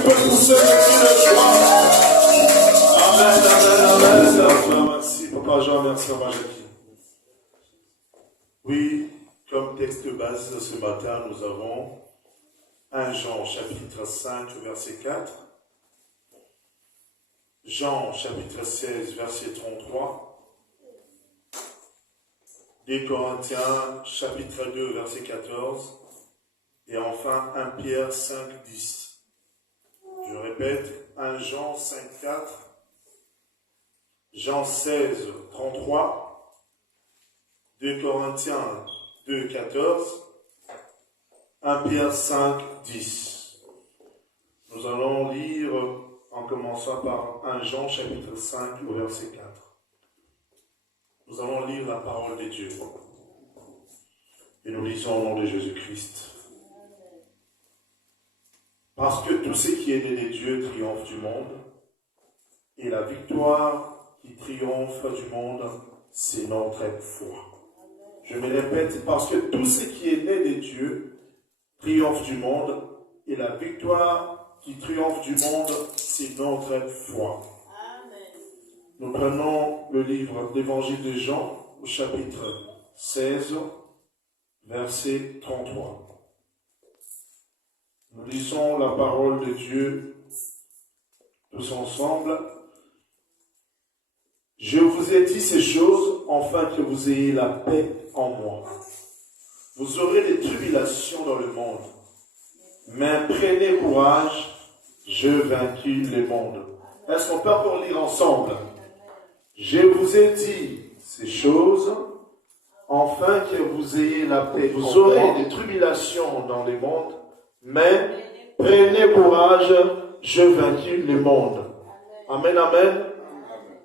tu peux pousser le cri de joie. Amen, amen, amen. Merci, Papa Jean, merci, Maman Jackie. Oui, comme texte de base ce matin, nous avons 1 Jean chapitre 5, verset 4. Jean chapitre 16, verset 33. 2 Corinthiens chapitre 2, verset 14. Et enfin 1 Pierre 5, 10. Je répète, 1 Jean 5, 4. Jean 16, 33. 2 Corinthiens 2, 14. 1 Pierre 5, 10. Nous allons lire en commençant par 1 Jean chapitre 5 au verset 4. Nous allons lire la parole de Dieu. Et nous lisons au nom de Jésus-Christ. Parce que tout ce qui est né de Dieu triomphe du monde, et la victoire qui triomphe du monde, c'est notre foi. Je me répète, parce que tout ce qui est né de Dieu triomphe du monde, et la victoire qui triomphe du monde, c'est notre foi. Nous prenons le livre d'Évangile de Jean, au chapitre 16, verset 33. Nous lisons la parole de Dieu tous ensemble. Je vous ai dit ces choses, afin que vous ayez la paix en moi. Vous aurez des tribulations dans le monde, mais prenez courage, je vaincu le monde. Est-ce qu'on peut encore lire ensemble? Je vous ai dit ces choses, afin que vous ayez la paix. Vous aurez des tribulations dans le monde, mais prenez courage, je vaincu le monde. Amen, amen.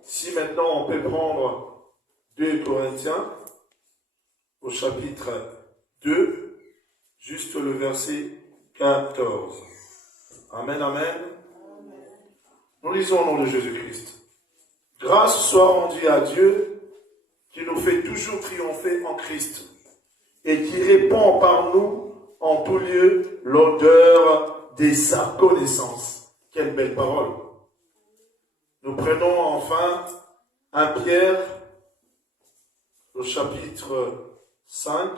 Si maintenant on peut prendre 2 Corinthiens, au chapitre 2, juste le verset 14. Amen, amen. Nous lisons au nom de Jésus-Christ. Grâce soit rendue à Dieu, qui nous fait toujours triompher en Christ, et qui répand par nous en tout lieu l'odeur de sa connaissance. Quelle belle parole. Nous prenons enfin 1 Pierre, au chapitre 5,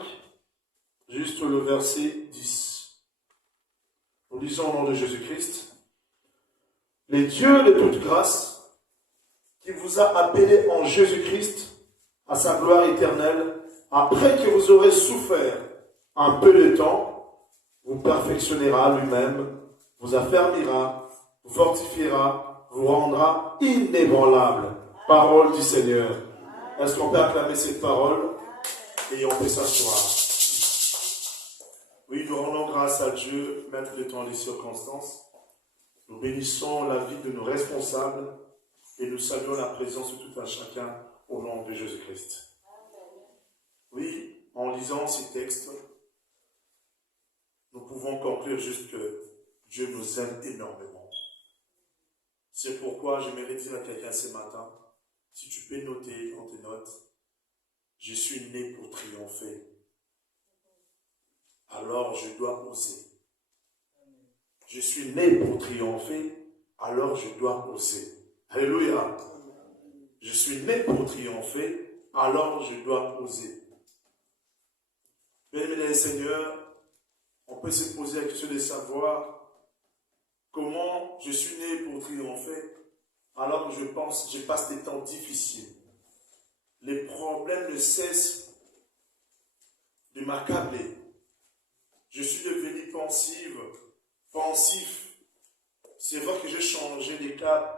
juste le verset 10. Nous lisons au nom de Jésus-Christ. Les dieux de toute grâce, qui vous a appelé en Jésus-Christ à sa gloire éternelle, après que vous aurez souffert un peu de temps, vous perfectionnera lui-même, vous affermira, vous fortifiera, vous rendra inébranlable. Parole du Seigneur. Est-ce qu'on peut acclamer cette parole? Et on peut s'asseoir. Oui, nous rendons grâce à Dieu, maître de temps et des circonstances. Nous bénissons la vie de nos responsables et nous saluons la présence de tout un chacun au nom de Jésus-Christ. Oui, en lisant ces textes, nous pouvons conclure juste que Dieu nous aime énormément. C'est pourquoi j'aimerais dire à quelqu'un ce matin, si tu peux noter dans tes notes, je suis né pour triompher. Alors je dois oser. Je suis né pour triompher, alors je dois oser. Alléluia. Je suis né pour triompher, alors je dois oser. Bien-aimés Seigneur, on peut se poser la question de savoir comment je suis né pour triompher, alors que je passe des temps difficiles. Les problèmes ne cessent de m'accabler. Je suis devenu pensif. C'est vrai que j'ai changé de cap.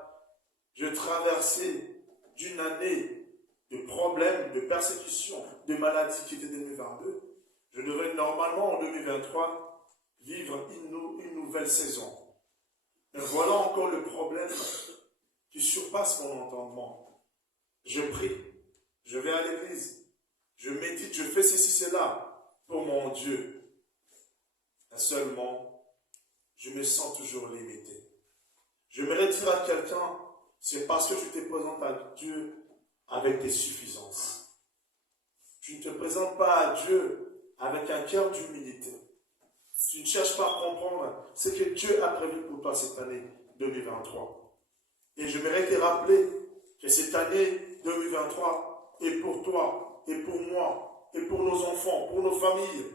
Je traversais d'une année de problèmes, de persécutions, de maladies qui étaient 2022. Je devrais normalement en 2023 vivre une nouvelle saison. Mais voilà encore le problème qui surpasse mon entendement. Je prie, je vais à l'église, je médite, je fais ceci, cela pour mon Dieu. Et seulement, je me sens toujours limité. J'aimerais dire à quelqu'un, c'est parce que tu te présentes à Dieu avec des suffisances. Tu ne te présentes pas à Dieu avec un cœur d'humilité. Tu ne cherches pas à comprendre ce que Dieu a prévu pour toi cette année 2023. Et j'aimerais te rappeler que cette année 2023 est pour toi, et pour moi, et pour nos enfants, pour nos familles,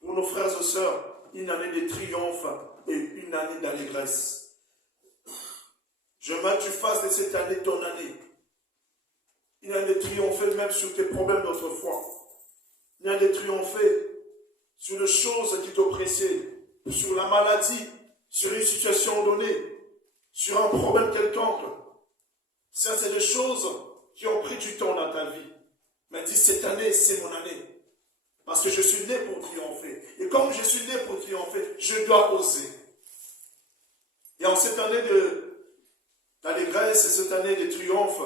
pour nos frères et sœurs, une année de triomphe et une année d'allégresse. J'aimerais que tu fasses de cette année ton année. Une année de triompher même sur tes problèmes d'autrefois. Une année de triompher sur les choses qui t'oppressaient, sur la maladie, sur une situation donnée, sur un problème quelconque. Ça, c'est des choses qui ont pris du temps dans ta vie. Mais dis, cette année, c'est mon année. Parce que je suis né pour triompher. Et comme je suis né pour triompher, je dois oser. Et en cette année d'allégresse et cette année de triomphe,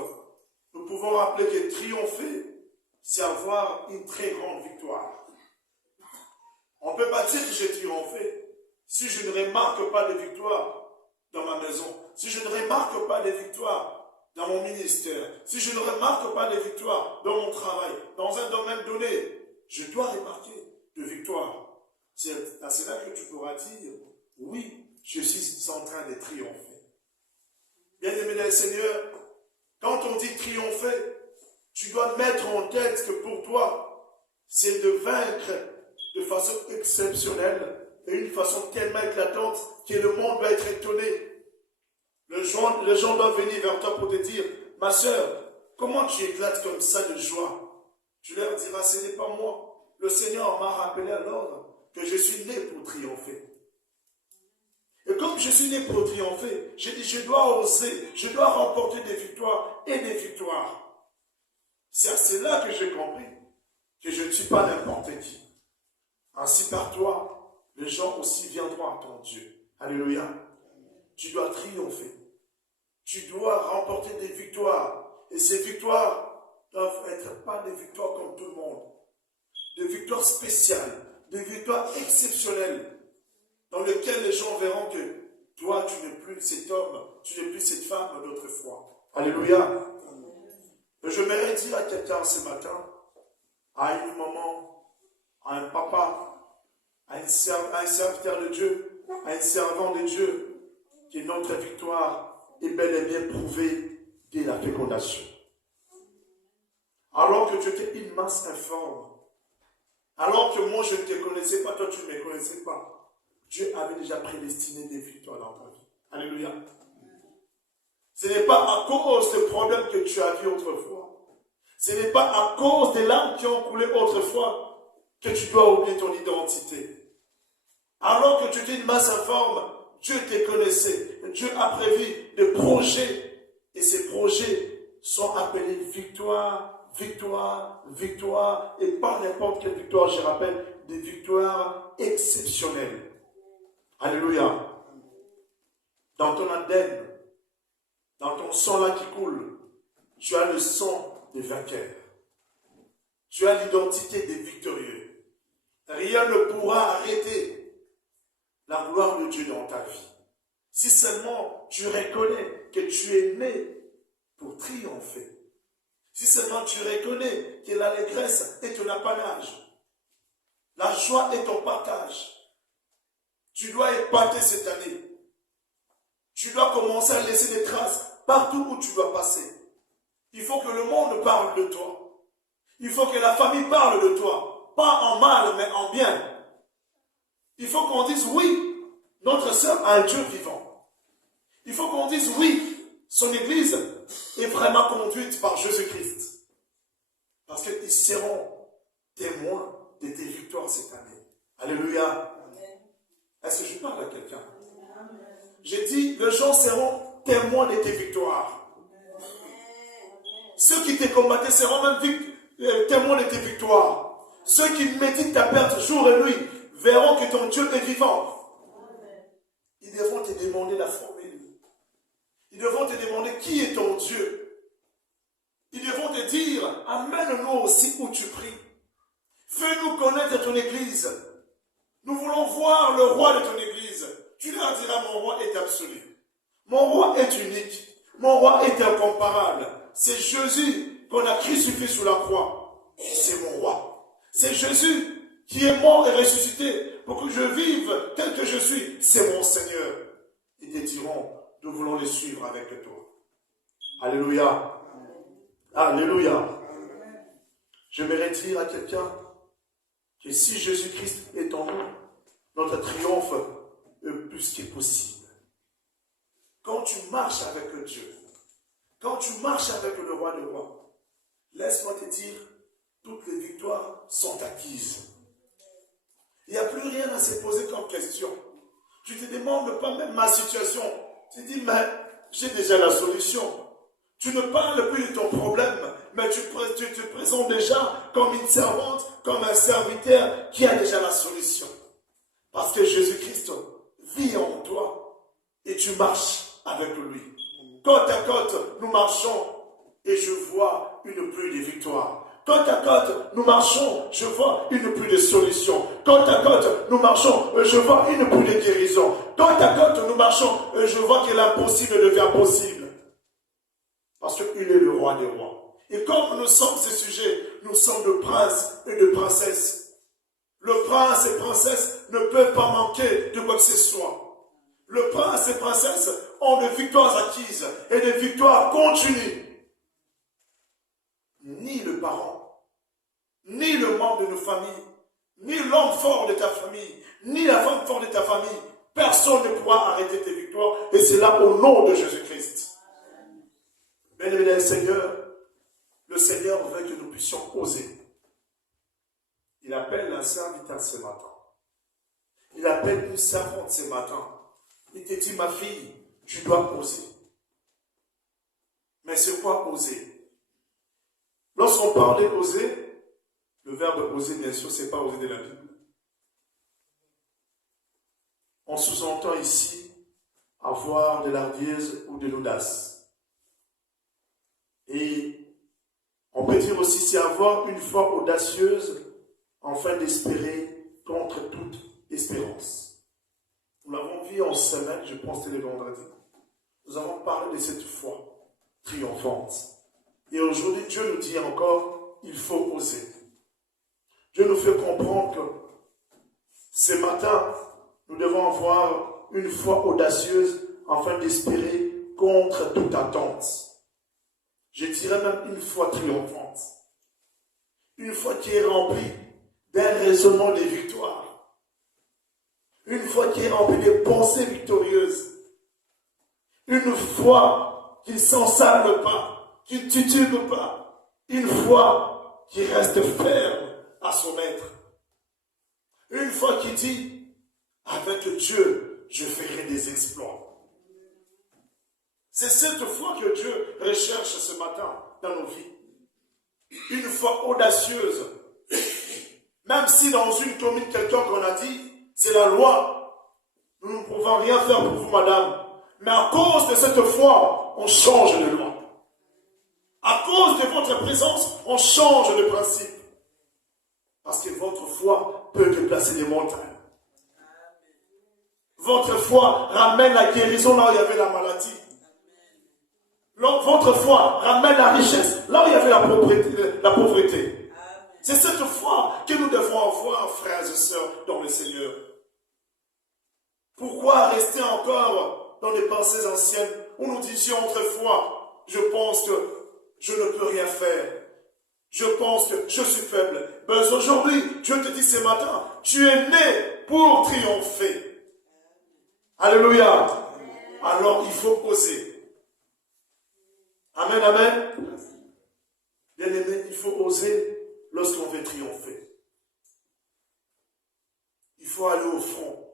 nous pouvons rappeler que triompher, c'est avoir une très grande victoire. On ne peut pas dire que j'ai triomphé si je ne remarque pas de victoire dans ma maison, si je ne remarque pas de victoire dans mon ministère, si je ne remarque pas de victoire dans mon travail, dans un domaine donné. Je dois remarquer de victoire. C'est à cela que tu pourras dire, oui, je suis en train de triompher. Bien-aimé dans le Seigneur, quand on dit triompher, tu dois mettre en tête que pour toi, c'est de vaincre de façon exceptionnelle et une façon tellement éclatante que le monde va être étonné. Les gens doivent venir vers toi pour te dire, ma soeur, comment tu éclates comme ça de joie? Tu leur diras, ce n'est pas moi. Le Seigneur m'a rappelé alors que je suis né pour triompher. Et comme je suis né pour triompher, j'ai dit, je dois oser, je dois remporter des victoires et des victoires. C'est à cela que j'ai compris que je ne suis pas n'importe qui. Ainsi par toi, les gens aussi viendront à ton Dieu. Alléluia. Tu dois triompher. Tu dois remporter des victoires. Et ces victoires doivent être pas des victoires comme tout le monde. Des victoires spéciales, des victoires exceptionnelles, dans lesquelles les gens verront que toi, tu n'es plus cet homme, tu n'es plus cette femme d'autrefois. Alléluia. Et je m'aimerais dire à quelqu'un ce matin, à une maman, à un papa, à un serviteur de Dieu, à un servant de Dieu, que notre victoire est bel et bien prouvée dès la fécondation. Alors que tu étais une masse informe, alors que moi je ne te connaissais pas, toi tu ne me connaissais pas, Dieu avait déjà prédestiné des victoires dans ta vie. Alléluia. Ce n'est pas à cause des problèmes que tu as vus autrefois. Ce n'est pas à cause des larmes qui ont coulé autrefois que tu dois oublier ton identité. Alors que tu étais une masse informe, Dieu te connaissait. Dieu a prévu des projets. Et ces projets sont appelés victoire, victoire, victoire. Et pas n'importe quelle victoire, je rappelle, des victoires exceptionnelles. Alléluia. Dans ton ADN, dans ton sang là qui coule, tu as le sang des vainqueurs. Tu as l'identité des victorieux. Rien ne pourra arrêter la gloire de Dieu dans ta vie. Si seulement tu reconnais que tu es né pour triompher. Si seulement tu reconnais que l'allégresse est ton apanage. La joie est ton partage. Tu dois épater cette année. Tu dois commencer à laisser des traces partout où tu dois passer. Il faut que le monde parle de toi. Il faut que la famille parle de toi. Pas en mal, mais en bien. Il faut qu'on dise oui, notre sœur a un Dieu vivant. Il faut qu'on dise oui, son église est vraiment conduite par Jésus-Christ. Parce qu'ils seront témoins de tes victoires cette année. Alléluia. Est-ce que je parle à quelqu'un? J'ai dit, les gens seront témoins de tes victoires. Ceux qui te combattaient seront même témoins de tes victoires. Ceux qui méditent ta perte jour et nuit verront que ton Dieu est vivant. Ils devront te demander la formule. Ils devront te demander qui est ton Dieu. Ils devront te dire, amène-nous aussi où tu pries. Fais-nous connaître ton église. Nous voulons voir le roi de ton église. Tu leur diras, mon roi est absolu. Mon roi est unique. Mon roi est incomparable. C'est Jésus qu'on a crucifié sous la croix. C'est mon roi. C'est Jésus qui est mort et ressuscité pour que je vive tel que je suis, c'est mon Seigneur. Ils te diront, nous voulons les suivre avec toi. Alléluia. Alléluia. J'aimerais dire à quelqu'un que si Jésus-Christ est en nous, notre triomphe est plus qu'il possible. Quand tu marches avec Dieu, quand tu marches avec le roi des rois, laisse-moi te dire, toutes les victoires sont acquises. Il n'y a plus rien à se poser comme question. Tu ne te demandes pas même ma situation. Tu te dis, mais j'ai déjà la solution. Tu ne parles plus de ton problème, mais tu te présentes déjà comme une servante, comme un serviteur qui a déjà la solution. Parce que Jésus-Christ vit en toi et tu marches avec lui. Côte à côte, nous marchons et je vois une pluie de victoire. Côte à côte, nous marchons, je vois une pluie de solutions. Côte à côte, nous marchons, je vois une pluie de guérison. Côte à côte, nous marchons, je vois que l'impossible devient possible. Parce qu'il est le roi des rois. Et comme nous sommes ces sujets, nous sommes de princes et de princesses. Le prince et princesse ne peuvent pas manquer de quoi que ce soit. Le prince et princesse ont des victoires acquises et des victoires continues. Ni le parent, ni le membre de nos familles, ni l'homme fort de ta famille, ni la femme forte de ta famille, personne ne pourra arrêter tes victoires. Et c'est là au nom de Jésus-Christ. Bien-aimé le Seigneur veut que nous puissions oser. Il appelle un serviteur ce matin. Il appelle une servante ce matin. Il te dit, ma fille, tu dois oser. Mais c'est quoi oser? Lorsqu'on parle d'oser, le verbe oser, bien sûr, ce n'est pas oser de la Bible. On sous-entend ici avoir de l'ardiesse ou de l'audace. Et on peut dire aussi, c'est avoir une foi audacieuse afin d'espérer contre toute espérance. Nous l'avons vu en semaine, je pense que c'était le vendredi. Nous avons parlé de cette foi triomphante. Et aujourd'hui, Dieu nous dit encore, il faut oser. Dieu nous fait comprendre que ce matin, nous devons avoir une foi audacieuse afin d'espérer contre toute attente. Je dirais même une foi triomphante. Une foi qui est remplie d'un raisonnement de victoire. Une foi qui est remplie de pensées victorieuses. Une foi qui ne s'ensale pas, qui ne titube pas. Une foi qui reste ferme à son maître. Une foi qui dit, avec Dieu, je ferai des exploits. C'est cette foi que Dieu recherche ce matin dans nos vies. Une foi audacieuse. Même si dans une commune, quelqu'un qu'on a dit, c'est la loi. Nous ne pouvons rien faire pour vous, madame. Mais à cause de cette foi, on change de loi. À cause de votre présence, on change de principe. Parce que votre foi peut déplacer les montagnes. Votre foi ramène la guérison là où il y avait la maladie. Votre foi ramène la richesse là où il y avait la pauvreté. C'est cette foi que nous devons avoir, frères et sœurs, dans le Seigneur. Pourquoi rester encore dans les pensées anciennes où nous disions autrefois, je pense que je ne peux rien faire. Je pense que je suis faible. Mais aujourd'hui, Dieu te dit ce matin, tu es né pour triompher. Alléluia. Alors il faut oser. Amen, amen. Bien aimé, il faut oser lorsqu'on veut triompher. Il faut aller au front.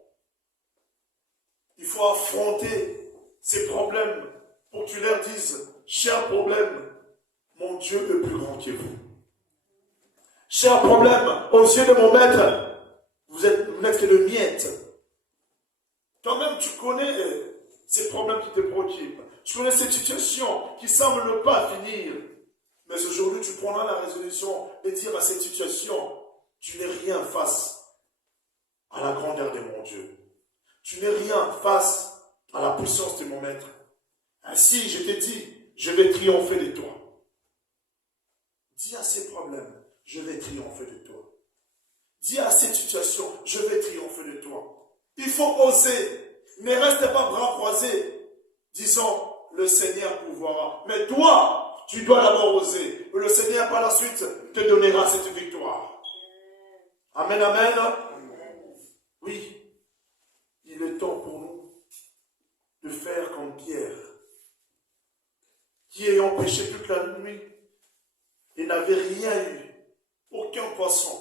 Il faut affronter ces problèmes pour que tu leur dises, cher problème, mon Dieu est plus grand que vous. Cher problème, aux yeux de mon maître, vous n'êtes que de miettes. Toi-même, tu connais ces problèmes qui te préoccupent. Tu connais cette situation qui semble ne pas finir. Mais aujourd'hui, tu prendras la résolution de dire à cette situation, tu n'es rien face à la grandeur de mon Dieu. Tu n'es rien face à la puissance de mon maître. Ainsi, je te dis, je vais triompher de toi. Dis à ces problèmes, je vais triompher de toi. Dis à cette situation, je vais triompher de toi. Il faut oser. Ne reste pas bras croisés, disant, le Seigneur pourvoira. Mais toi, tu dois d'abord oser. Le Seigneur, par la suite, te donnera cette victoire. Amen, amen. Oui, il est temps pour nous de faire comme Pierre, qui ayant péché toute la nuit et n'avait rien eu, aucun poisson,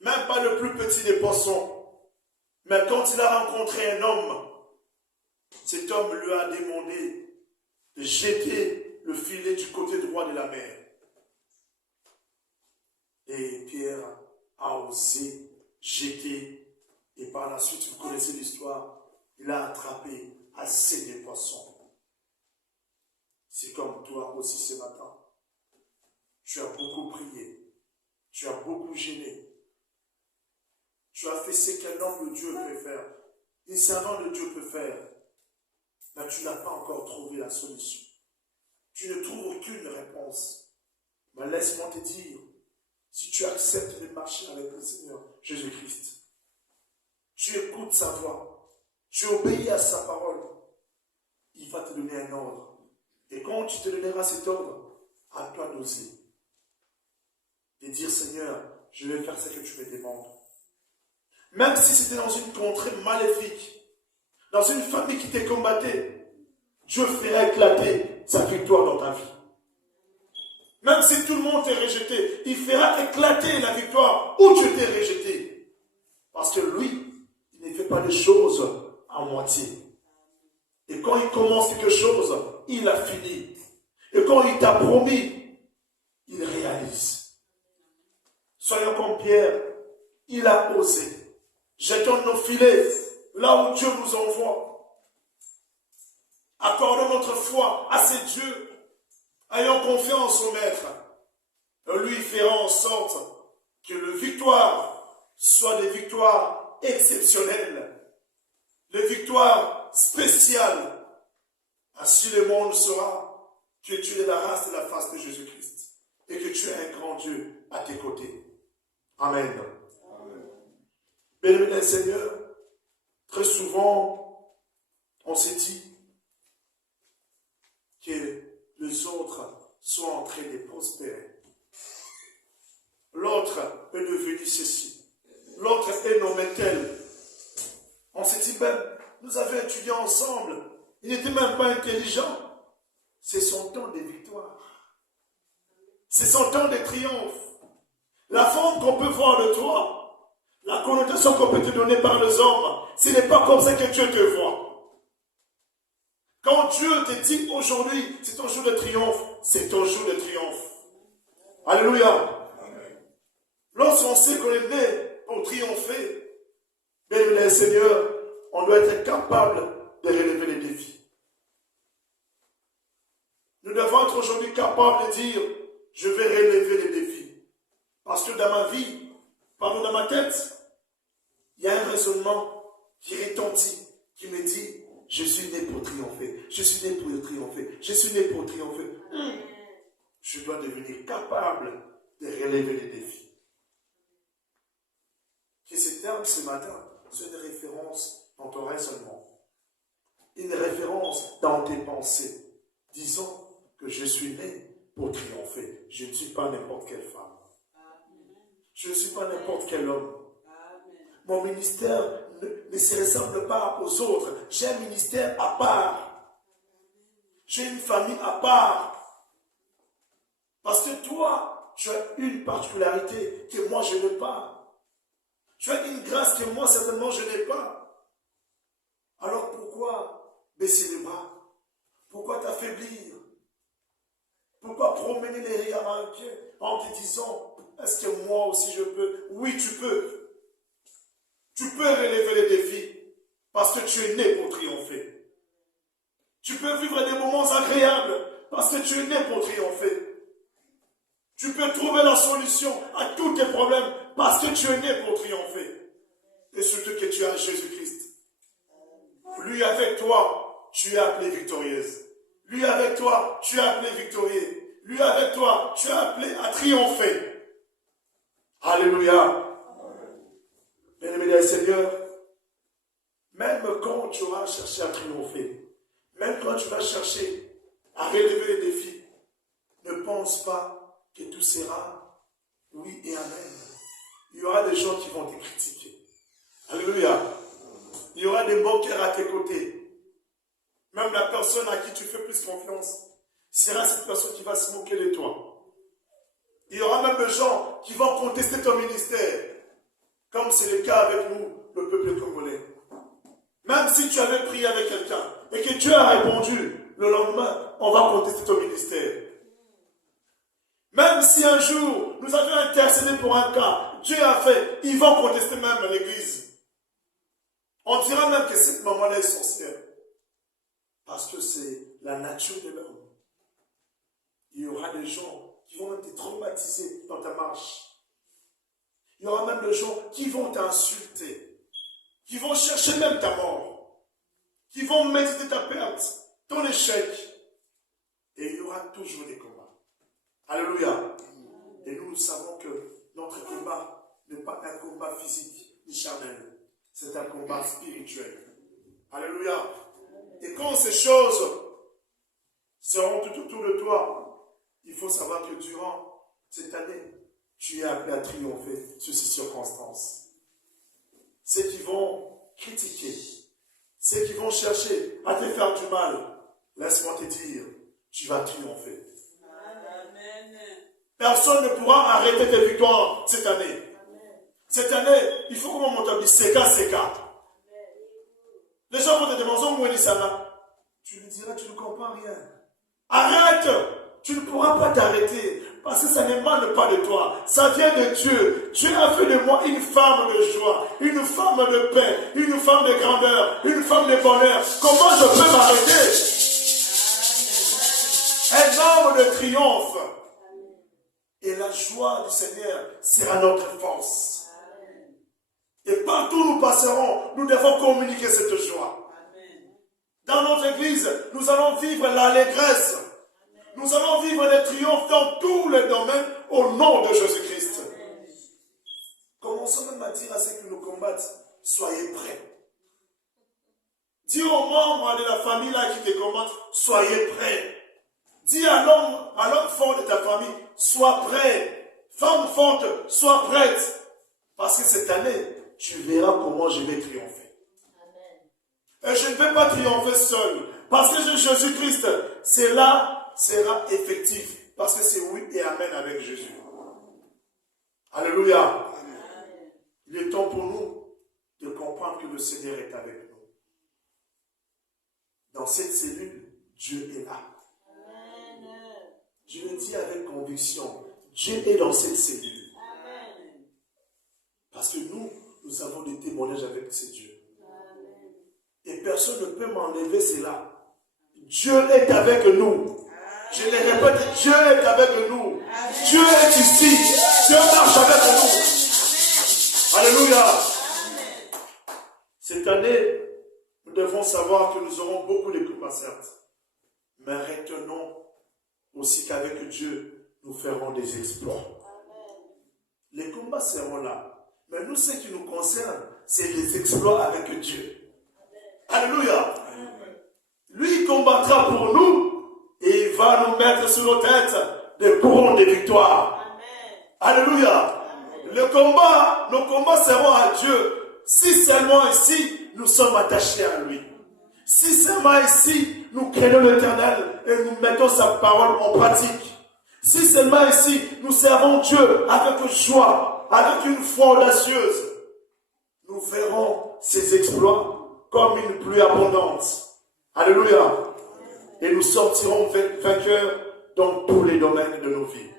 même pas le plus petit des poissons. Mais quand il a rencontré un homme, cet homme lui a demandé de jeter le filet du côté droit de la mer. Et Pierre a osé jeter, et par la suite, vous connaissez l'histoire, il a attrapé assez de poissons. C'est comme toi aussi ce matin. Tu as beaucoup prié, tu as beaucoup gêné. Tu as fait ce qu'un homme de Dieu peut faire. Un servant de Dieu peut faire. Mais tu n'as pas encore trouvé la solution. Tu ne trouves aucune réponse. Mais laisse-moi te dire, si tu acceptes de marcher avec le Seigneur Jésus-Christ, tu écoutes sa voix, tu obéis à sa parole, il va te donner un ordre. Et quand tu te donneras cet ordre, à toi d'oser. Et dire, Seigneur, je vais faire ce que tu me demandes. Même si c'était dans une contrée maléfique, dans une famille qui te combattait, Dieu fera éclater sa victoire dans ta vie. Même si tout le monde t'est rejeté, il fera éclater la victoire où tu t'es rejeté. Parce que lui, il ne fait pas les choses à moitié. Et quand il commence quelque chose, il a fini. Et quand il t'a promis, il réalise. Soyons comme Pierre, il a osé. Jetons nos filets là où Dieu nous envoie. Accordons notre foi à ces dieux. Ayons confiance au Maître. Lui fera en sorte que les victoires soient des victoires exceptionnelles. Des victoires spéciales. Ainsi le monde saura que tu es la race de la face de Jésus-Christ. Et que tu es un grand Dieu à tes côtés. Amen. Béni Seigneur, très souvent, on s'est dit que les autres sont en train de prospérer. L'autre est devenu ceci. L'autre est nommé tel. On s'est dit, ben, nous avions étudié ensemble. Il n'était même pas intelligent. C'est son temps de victoire. C'est son temps de triomphe. La forme qu'on peut voir de toi, la connotation qu'on peut te donner par les hommes, ce n'est pas comme ça que Dieu te voit. Quand Dieu te dit aujourd'hui, c'est ton jour de triomphe, c'est ton jour de triomphe. Alléluia. Lorsqu'on sait qu'on est né pour triompher, bien Seigneur, on doit être capable de relever les défis. Nous devons être aujourd'hui capables de dire, je vais relever les défis. Parce que dans ma vie, dans ma tête, il y a un raisonnement qui retentit, qui me dit, je suis né pour triompher, je suis né pour triompher, je suis né pour triompher. Je dois devenir capable de relever les défis. Que ce terme ce matin soit une référence dans ton raisonnement, une référence dans tes pensées, disant que je suis né pour triompher. Je ne suis pas n'importe quelle femme. Je ne suis pas n'importe quel homme. Mon ministère ne se ressemble pas aux autres. J'ai un ministère à part. J'ai une famille à part. Parce que toi, tu as une particularité que moi je n'ai pas. Tu as une grâce que moi certainement je n'ai pas. Alors pourquoi baisser les bras? Pourquoi t'affaiblir? Pourquoi promener les regards en te disant, est-ce que moi aussi je peux? Oui, tu peux. Tu peux relever les défis parce que tu es né pour triompher. Tu peux vivre des moments agréables parce que tu es né pour triompher. Tu peux trouver la solution à tous tes problèmes parce que tu es né pour triompher. Et surtout que tu as Jésus-Christ. Lui avec toi, tu es appelé victorieuse. Lui avec toi, tu es appelé victorieux. Lui avec toi, tu es appelé à triompher. Alléluia. Bien-aimé dans le Seigneur, même quand tu vas chercher à triompher, même quand tu vas chercher à relever les défis, ne pense pas que tout sera oui et amen. Il y aura des gens qui vont te critiquer. Alléluia. Il y aura des moqueurs à tes côtés. Même la personne à qui tu fais plus confiance sera cette personne qui va se moquer de toi. Il y aura même des gens qui vont contester ton ministère, comme c'est le cas avec nous, le peuple congolais. Même si tu avais prié avec quelqu'un et que Dieu a répondu, le lendemain, on va contester ton ministère. Même si un jour, nous avions intercédé pour un cas, Dieu a fait, ils vont contester même l'église. On dira même que cette maman-là est sorcière. Parce que c'est la nature de l'homme. Il y aura des gens qui vont même te traumatiser dans ta marche. Il y aura même des gens qui vont t'insulter, qui vont chercher même ta mort, qui vont méditer ta perte, ton échec. Et il y aura toujours des combats. Alléluia. Et nous savons que notre combat n'est pas un combat physique ni charnel. C'est un combat spirituel. Alléluia. Et quand ces choses seront tout autour de toi, il faut savoir que durant cette année, tu es appelé à triompher sur ces circonstances. Ceux qui vont critiquer, ceux qui vont chercher à te faire du mal, laisse-moi te dire, tu vas triompher. Personne ne pourra arrêter tes victoires cette année. Cette année, il faut qu'on monte à CK. Les gens vont te demander, tu lui diras, tu ne comprends rien. Arrête! Tu ne pourras pas t'arrêter. Parce que ça n'émane pas de toi. Ça vient de Dieu. Dieu a fait de moi une femme de joie, une femme de paix, une femme de grandeur, une femme de bonheur. Comment je peux m'arrêter? Un homme de triomphe. Et la joie du Seigneur sera notre force. Et partout où nous passerons, nous devons communiquer cette joie. Dans notre église, nous allons vivre l'allégresse. Nous allons vivre les triomphes dans tous les domaines au nom de Jésus-Christ. Commençons même à dire à ceux qui nous combattent, soyez prêts. Dis aux membres de la famille là qui te combattent, soyez prêts. Dis à l'homme fort de ta famille, sois prêt. Femme forte, sois prête. Parce que cette année, tu verras comment je vais triompher. Et je ne vais pas triompher seul. Parce que j'ai Jésus-Christ. Cela sera effectif. Parce que c'est oui et amen avec Jésus. Alléluia. Il est temps pour nous de comprendre que le Seigneur est avec nous. Dans cette cellule, Dieu est là. Je le dis avec conviction. Dieu est dans cette cellule. Parce que nous avons des témoignages avec ce Dieu. Et personne ne peut m'enlever cela. Dieu est avec nous. Je le répète, Dieu est avec nous. Dieu est ici. Dieu marche avec nous. Alléluia. Cette année, nous devons savoir que nous aurons beaucoup de combats, certes. Mais retenons aussi qu'avec Dieu, nous ferons des exploits. Les combats seront là. Mais nous, ce qui nous concerne, c'est les exploits avec Dieu. Alléluia. Lui, il combattra pour nous et il va nous mettre sur nos têtes des couronnes de victoire. Alléluia. Nos combats seront à Dieu. Si seulement ici, nous sommes attachés à lui. Si seulement ici, nous craignons l'Éternel et nous mettons sa parole en pratique. Si seulement ici, nous servons Dieu avec joie, avec une foi audacieuse, nous verrons ses exploits comme une pluie abondante. Alléluia. Et nous sortirons vainqueurs dans tous les domaines de nos vies.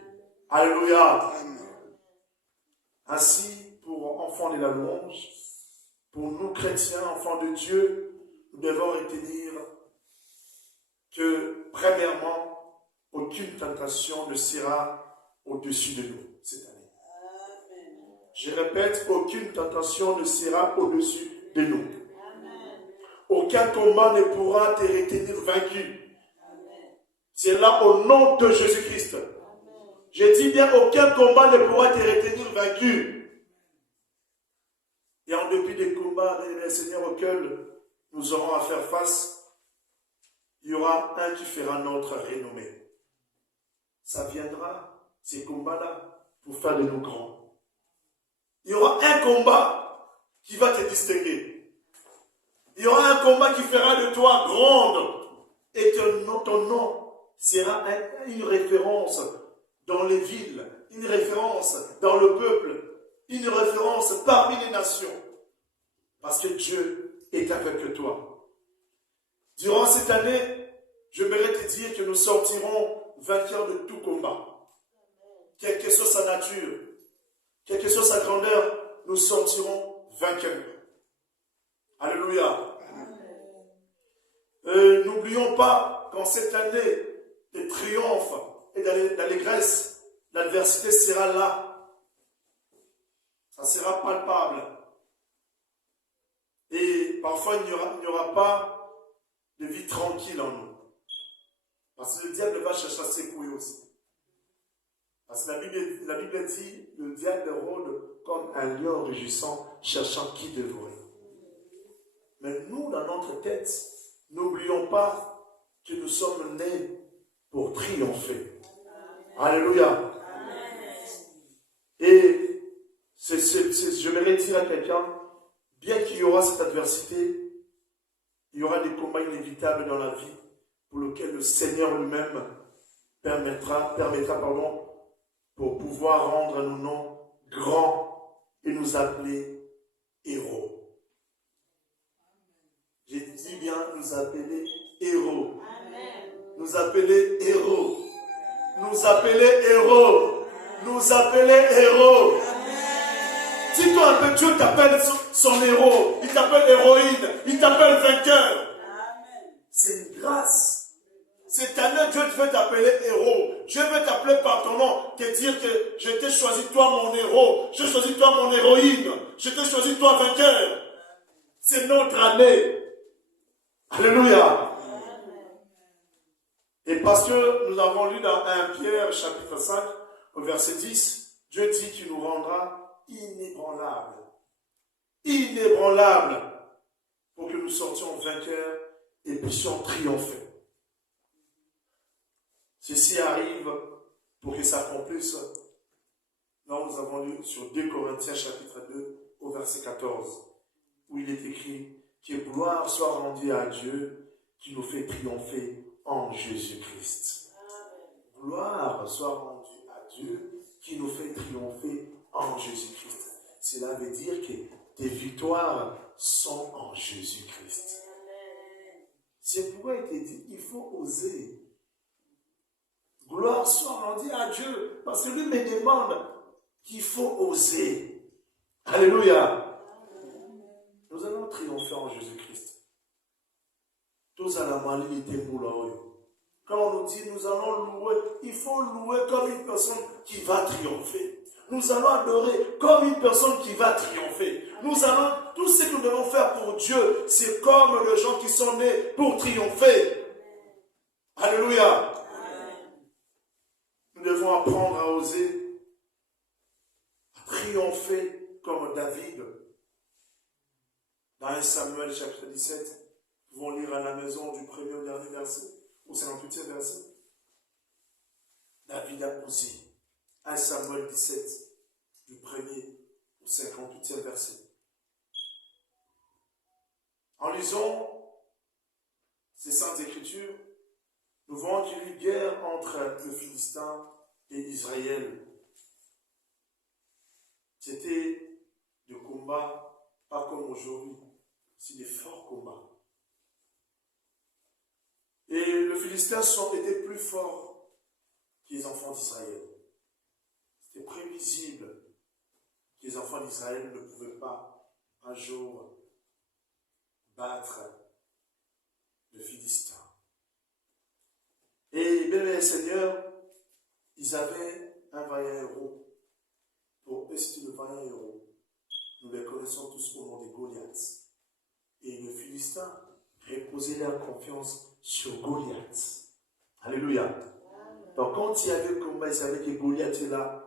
Alléluia. Ainsi, pour enfants de la louange, pour nous chrétiens, enfants de Dieu, nous devons retenir que, premièrement, aucune tentation ne sera au-dessus de nous cette année. Amen. Je répète, aucune tentation ne sera au-dessus de nous. Amen. Aucun combat ne pourra te retenir vaincu. C'est là au nom de Jésus-Christ. Je dis bien, aucun combat ne pourra te retenir vaincus. Et en dépit des combats, les Seigneurs auxquels nous aurons à faire face, il y aura un qui fera notre renommée. Ça viendra, ces combats-là, pour faire de nous grands. Il y aura un combat qui va te distinguer. Il y aura un combat qui fera de toi grande. Et ton nom sera une référence dans les villes, une référence dans le peuple, une référence parmi les nations. Parce que Dieu est avec toi. Durant cette année, je voudrais te dire que nous sortirons vainqueurs de tout combat. Quelle que soit sa nature, quelle que soit sa grandeur, nous sortirons vainqueurs. Alléluia. N'oublions pas qu'en cette année de triomphe et d'allégresse, l'adversité sera là. Ça sera palpable. Et parfois, il n'y aura pas de vie tranquille en nous. Parce que le diable va chercher à secouer aussi. Parce que la Bible dit, le diable rôde comme un lion rugissant, cherchant qui dévorer. Mais nous, dans notre tête, n'oublions pas que nous sommes nés pour triompher. Alléluia. Et je vais dire à quelqu'un, bien qu'il y aura cette adversité, il y aura des combats inévitables dans la vie pour lesquels le Seigneur lui-même permettra pour pouvoir rendre nos noms grands et nous appeler héros. J'ai dit bien nous appeler héros. Nous appeler héros. Nous appeler héros. Nous appeler héros. Dis-toi un peu, Dieu t'appelle son héros. Il t'appelle héroïne. Il t'appelle vainqueur. C'est une grâce. Cette année, Dieu veut t'appeler héros. Dieu veut t'appeler par ton nom. Te dire que je t'ai choisi toi mon héros. Je t'ai choisi toi mon héroïne. Je t'ai choisi toi vainqueur. C'est notre année. Alléluia. Et parce que nous avons lu dans 1 Pierre chapitre 5 au verset 10, Dieu dit qu'il nous rendra inébranlables. Inébranlables pour que nous sortions vainqueurs et puissions triompher. Ceci arrive pour que s'accomplisse. Là, nous avons lu sur 2 Corinthiens chapitre 2 au verset 14 où il est écrit que gloire soit rendue à Dieu qui nous fait triompher en Jésus-Christ. Gloire soit rendue à Dieu qui nous fait triompher en Jésus-Christ. Cela veut dire que tes victoires sont en Jésus-Christ. C'est pourquoi il te dit, il faut oser. Gloire soit rendue à Dieu, parce que lui me demande qu'il faut oser. Alléluia. Nous allons triompher en Jésus-Christ. Tous à la malinité moulaoyo. Quand on nous dit nous allons louer, il faut louer comme une personne qui va triompher. Nous allons adorer comme une personne qui va triompher. Tout ce que nous devons faire pour Dieu, c'est comme les gens qui sont nés pour triompher. Alléluia. Nous devons apprendre à oser, à triompher comme David. Dans 1 Samuel chapitre 17, nous pouvons lire à la maison du premier au dernier verset, au 58e verset. David a osé. 1 Samuel 17, du premier au 58e verset. En lisant ces saintes écritures, nous voyons qu'il y a eu une guerre entre le Philistin et Israël. C'était des combats pas comme aujourd'hui. C'est des forts combats. Et les Philistins étaient plus forts que les enfants d'Israël. C'était prévisible que les enfants d'Israël ne pouvaient pas un jour battre les Philistins. Et bien les seigneurs, ils avaient un vaillant héros. Pour eux, c'était le vaillant héros. Nous les connaissons tous au nom de Goliath. Et les Philistins reposaient leur confiance sur Goliath. Alléluia. Donc quand il y avait le combat, ils savaient que Goliath est là.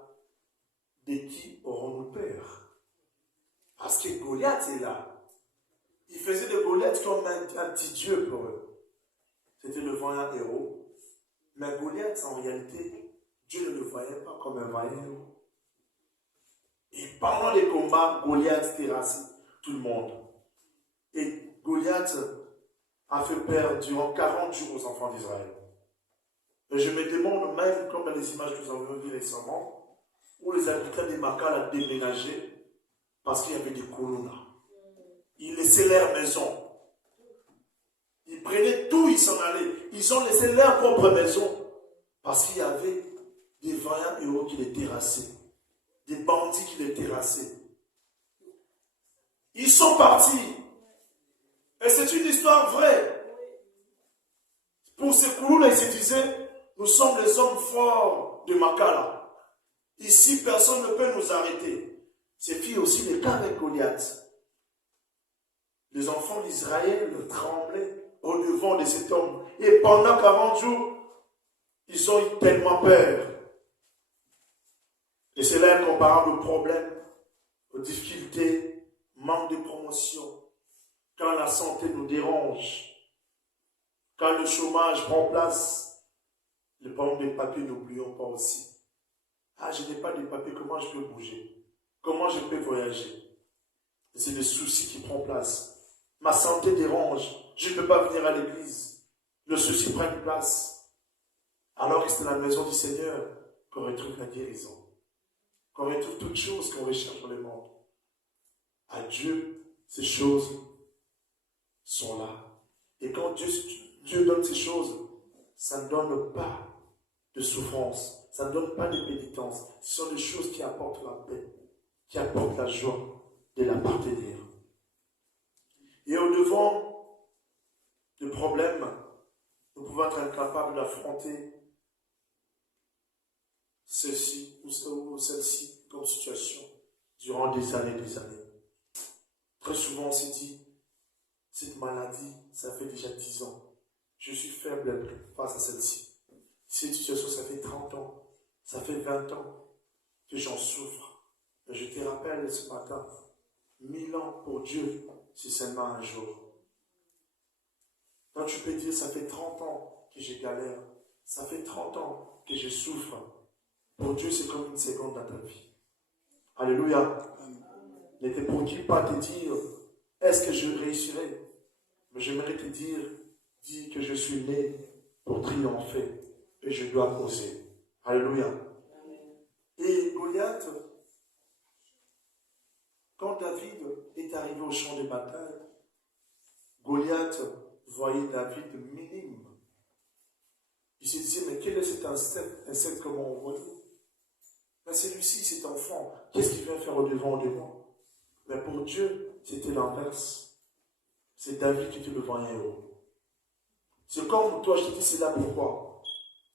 de qui aurons-nous peur? Parce que Goliath est là. Il faisait de Goliath comme un petit dieu pour eux. C'était le vaillant héros. Mais Goliath, en réalité, Dieu ne le voyait pas comme un vaillant héros. Et pendant les combats, Goliath terrassait tout le monde. Et Goliath a fait peur durant 40 jours aux enfants d'Israël. Et je me demande même, comme dans les images que nous avons vues récemment, où les habitants des Makala déménagé parce qu'il y avait des colonnes. Ils laissaient leur maison. Ils prenaient tout, ils s'en allaient. Ils ont laissé leur propre maison parce qu'il y avait des vaillants héros qui les terrassaient. Des bandits qui les terrassaient. Ils sont partis. Et c'est une histoire vraie. Pour ces Koulouna, ils se disaient, nous sommes les hommes forts de Makala. Ici, personne ne peut nous arrêter. C'est fit aussi le cas avec Goliath. Les enfants d'Israël tremblaient au-devant de cet homme. Et pendant 40 jours, ils ont eu tellement peur. Et c'est là comparable aux problèmes, aux difficultés, manque de promotion. Quand la santé nous dérange, quand le chômage prend place, le problème des papiers, n'oublions pas aussi. Ah, je n'ai pas de papiers, comment je peux bouger? Comment je peux voyager? Et c'est le souci qui prend place. Ma santé dérange, je ne peux pas venir à l'église. Le souci prend place. Alors que c'est la maison du Seigneur qu'on retrouve la guérison. Qu'on retrouve toutes choses qu'on recherche dans le monde. À Dieu, ces choses sont là. Et quand Dieu donne ces choses, ça ne donne pas de souffrance, ça ne donne pas de pénitence. Ce sont des choses qui apportent la paix, qui apportent la joie de l'appartenir. Et au-devant des problèmes, nous pouvons être incapables d'affronter celle-ci ou celle-ci comme situation durant des années et des années. Très souvent, on s'est dit, cette maladie, ça fait déjà 10 ans. Je suis faible face à celle-ci. Cette situation, ça fait 30 ans, ça fait 20 ans que j'en souffre. Et je te rappelle ce matin, 1000 ans pour Dieu, c'est seulement un jour. Donc tu peux dire, ça fait 30 ans que je galère, ça fait 30 ans que je souffre. Pour Dieu, c'est comme une seconde dans ta vie. Alléluia. Ne te préoccupe pas de te dire, est-ce que je réussirai? Mais j'aimerais te dire, dis que je suis né pour triompher et je dois oser. Alléluia. Et Goliath, quand David est arrivé au champ de bataille, Goliath voyait David minime. Il se disait, mais quel est cet insecte comme on voit? Mais celui-ci, cet enfant, qu'est-ce qu'il vient faire au-devant de moi? Mais pour Dieu, c'était l'inverse. C'est David qui était le vaillant héros. C'est comme toi, je te dis, c'est là pourquoi.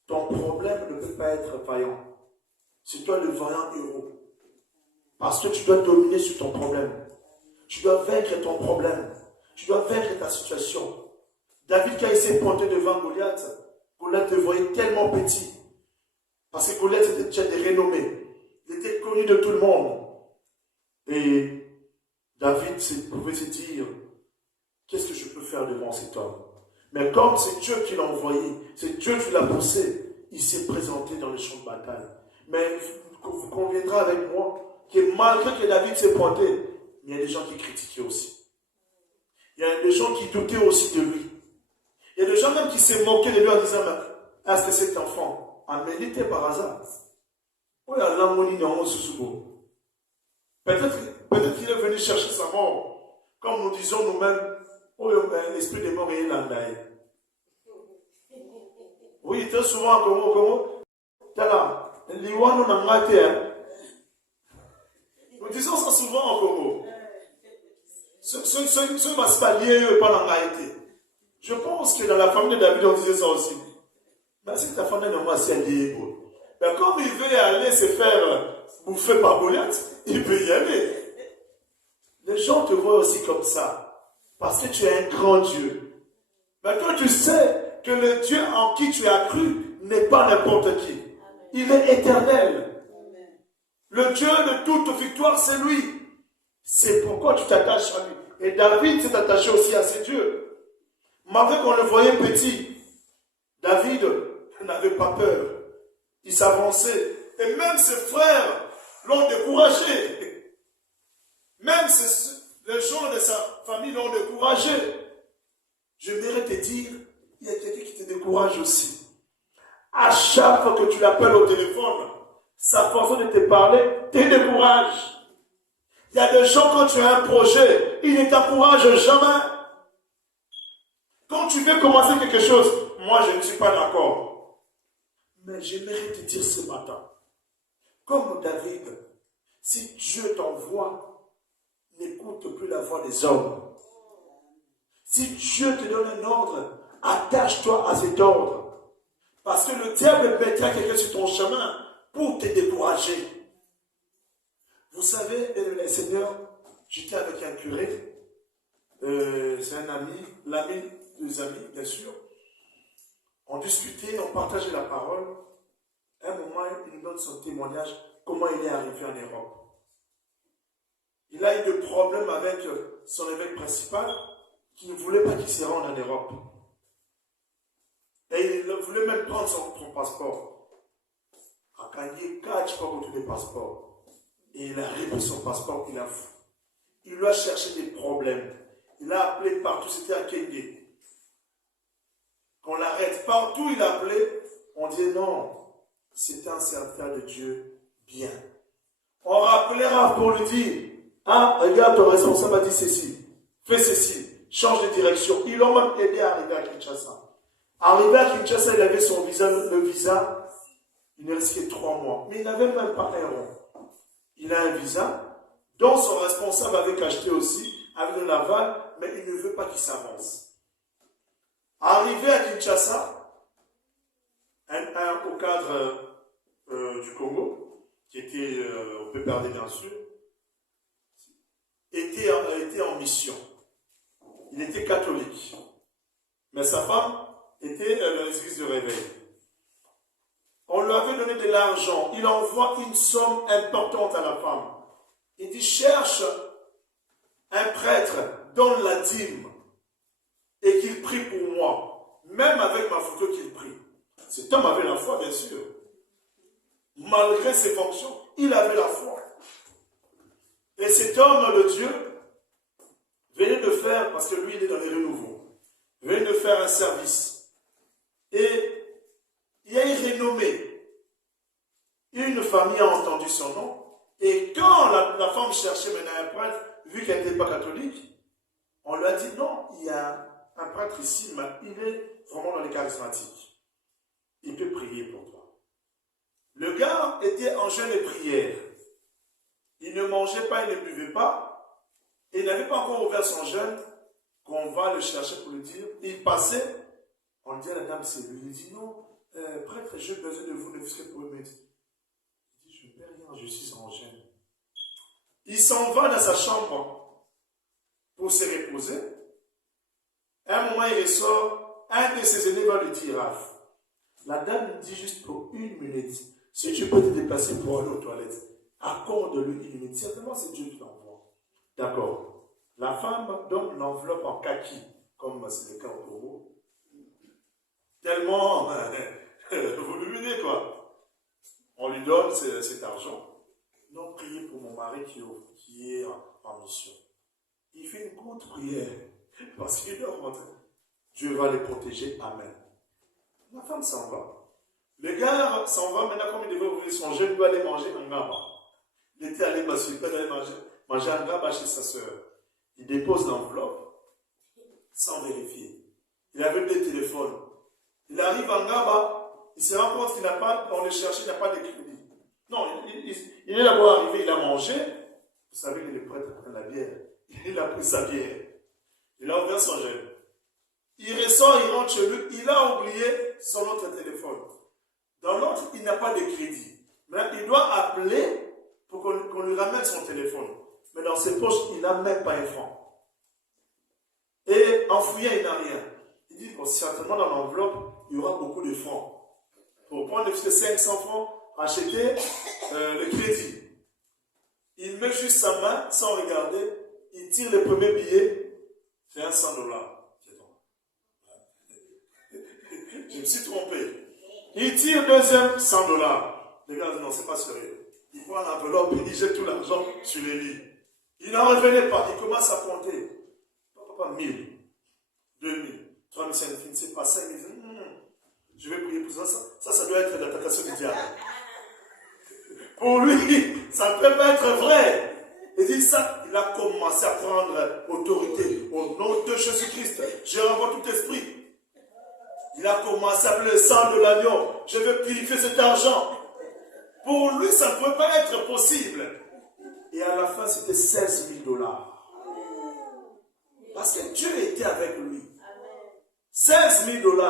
Ton problème ne peut pas être vaillant. C'est toi le vaillant héros. Parce que tu dois dominer sur ton problème. Tu dois vaincre ton problème. Tu dois vaincre ta situation. David, quand il s'est pointé devant Goliath, Goliath le voyait tellement petit. Parce que Goliath était déjà de renommée. Il était connu de tout le monde. Et David pouvait se dire, qu'est-ce que je peux faire devant cet homme? Mais comme c'est Dieu qui l'a envoyé, c'est Dieu qui l'a poussé, il s'est présenté dans le champ de bataille. Mais vous conviendrez avec moi que malgré que David s'est pointé, il y a des gens qui critiquaient aussi. Il y a des gens qui doutaient aussi de lui. Il y a des gens même qui s'est moqués de lui en disant, mais est-ce que cet enfant a mérité par hasard? Peut-être qu'il est venu chercher sa mort. Comme nous disons nous-mêmes, l'esprit des morts est là. Oui, très souvent, comment nous disons ça souvent en Congo. Ce n'est pas lié par l'angaïté. Je pense que dans la famille de David, on disait ça aussi. Mais si ta famille n'est pas si liée, mais comme il veut aller se faire bouffer par Goliath, il peut y aller. Les gens te voient aussi comme ça. Parce que tu es un grand Dieu. Mais quand tu sais que le Dieu en qui tu as cru n'est pas n'importe qui. Il est éternel. Le Dieu de toute victoire, c'est lui. C'est pourquoi tu t'attaches à lui. Et David s'est attaché aussi à ses dieux. Malgré qu'on le voyait petit, David n'avait pas peur. Il s'avançait. Et même ses frères l'ont découragé. Même les gens de sa famille l'ont découragé. Je voudrais te dire, il y a quelqu'un qui te décourage aussi. À chaque fois que tu l'appelles au téléphone, sa façon de te parler te décourage. Il y a des gens, quand tu as un projet, ils ne t'encouragent jamais. Quand tu veux commencer quelque chose, moi je ne suis pas d'accord. Mais j'aimerais te dire ce matin, comme David, si Dieu t'envoie, n'écoute plus la voix des hommes. Si Dieu te donne un ordre, attache-toi à cet ordre. Parce que le diable mettra quelqu'un sur ton chemin pour te décourager. Vous savez, le Seigneur, j'étais avec un curé, c'est un ami, l'ami des amis, bien sûr. On discutait, on partageait la parole. À un moment, il nous donne son témoignage, comment il est arrivé en Europe. Il a eu des problèmes avec son évêque principal, qui ne voulait pas qu'il se rende en Europe. Et il voulait même prendre son passeport. À gagner 4 fois autour des passeports. Et il a repris son passeport, il lui a cherché des problèmes. Il a appelé partout, c'était à Kenya. Qu'on l'arrête partout, il a appelé. On dit non, c'est un serviteur de Dieu bien. On rappellera pour lui dire, ah, regarde, ton responsable a dit ceci, fais ceci. Change de direction. Ils l'ont même aidé à arriver à Kinshasa. Arrivé à Kinshasa, il avait son visa, le visa. Il ne restait que 3 mois. Mais il n'avait même pas un rond. Il a un visa, dont son responsable avait acheté aussi, avec le naval, mais il ne veut pas qu'il s'avance. Arrivé à Kinshasa, au cadre du Congo, qui était au PPRD bien sûr, était en mission. Il était catholique. Mais sa femme était dans l'église de réveil. On lui avait donné de l'argent. Il envoie une somme importante à la femme. Il dit, cherche un prêtre, donne la dîme et qu'il prie pour moi. Même avec ma photo qu'il prie. Cet homme avait la foi, bien sûr. Malgré ses fonctions, il avait la foi. Et cet homme de Dieu venait de faire, parce que lui il est dans les renouveaux, venait de faire un service. Et il y a une renommée. Une famille a entendu son nom. Et quand la femme cherchait maintenant un prêtre, vu qu'elle n'était pas catholique, on lui a dit non, il y a un prêtre ici, mais il est vraiment dans les charismatiques. Il peut prier pour toi. Le gars était en jeûne et prière. Il ne mangeait pas, il ne buvait pas. Et il n'avait pas encore ouvert son jeûne, qu'on va le chercher pour lui dire. Il passait, on dit à la dame, c'est lui. Il dit non, prêtre, j'ai besoin de vous, ne fût-ce que pour une minute. Il dit, je ne peux rien, je suis en jeûne. Il s'en va dans sa chambre pour se reposer. À un moment, il ressort, un de ses aînés va lui dire, Raph, la dame lui dit juste pour une minute, si tu peux te déplacer pour aller aux toilettes, accorde-lui une minute. Certainement, c'est Dieu qui l'envoie. D'accord. La femme donne l'enveloppe en kaki, comme c'est le cas au Congo. Tellement volumineux, quoi. On lui donne cet argent. Donc, priez pour mon mari qui est en mission. Il fait une courte prière, parce qu'il doit rentrer. Dieu va les protéger. Amen. La femme s'en va. Le gars s'en va, maintenant, comme il devait ouvrir son jeûne, il doit aller manger un gaba. Il était allé manger un gaba chez sa soeur. Il dépose l'enveloppe sans vérifier. Il avait des téléphones. Il arrive en Gaba, il se rend compte qu'il n'a pas, on le cherchait, il n'a pas de crédit. Non, il est d'abord arrivé, il a mangé. Vous savez que les prêtres prennent la bière. Il a pris sa bière. Il a ouvert son jeûne. Il ressort, il rentre chez lui, il a oublié son autre téléphone. Dans l'autre, il n'a pas de crédit. Mais il doit appeler pour qu'on lui ramène son téléphone. Mais dans ses poches, il n'a même pas un franc. Et en fouillant, il n'a rien. Il dit que certainement dans l'enveloppe, il y aura beaucoup de francs. Pour prendre jusqu'à 500 francs, acheter le crédit. Il met juste sa main sans regarder. Il tire le premier billet. C'est un $100. Je me suis trompé. Il tire deuxième $100. Les gars disent non, c'est pas sérieux. Il prend l'enveloppe, il jette tout l'argent sur les lits. Il n'en revenait pas. Il commence à compter. Pas 1000, 2000, 3000, ça ne finissait pas 5000. Je vais prier pour ça. Ça doit être l'attacation du diable. Pour lui, ça ne peut pas être vrai. Il dit ça, il a commencé à prendre autorité. Au nom de Jésus-Christ, je renvoie tout esprit. Il a commencé à appeler le sang de l'agneau. Je veux purifier cet argent. Pour lui, ça ne peut pas être possible. Et à la fin, c'était $16 000. Parce que Dieu était avec lui. $16 000.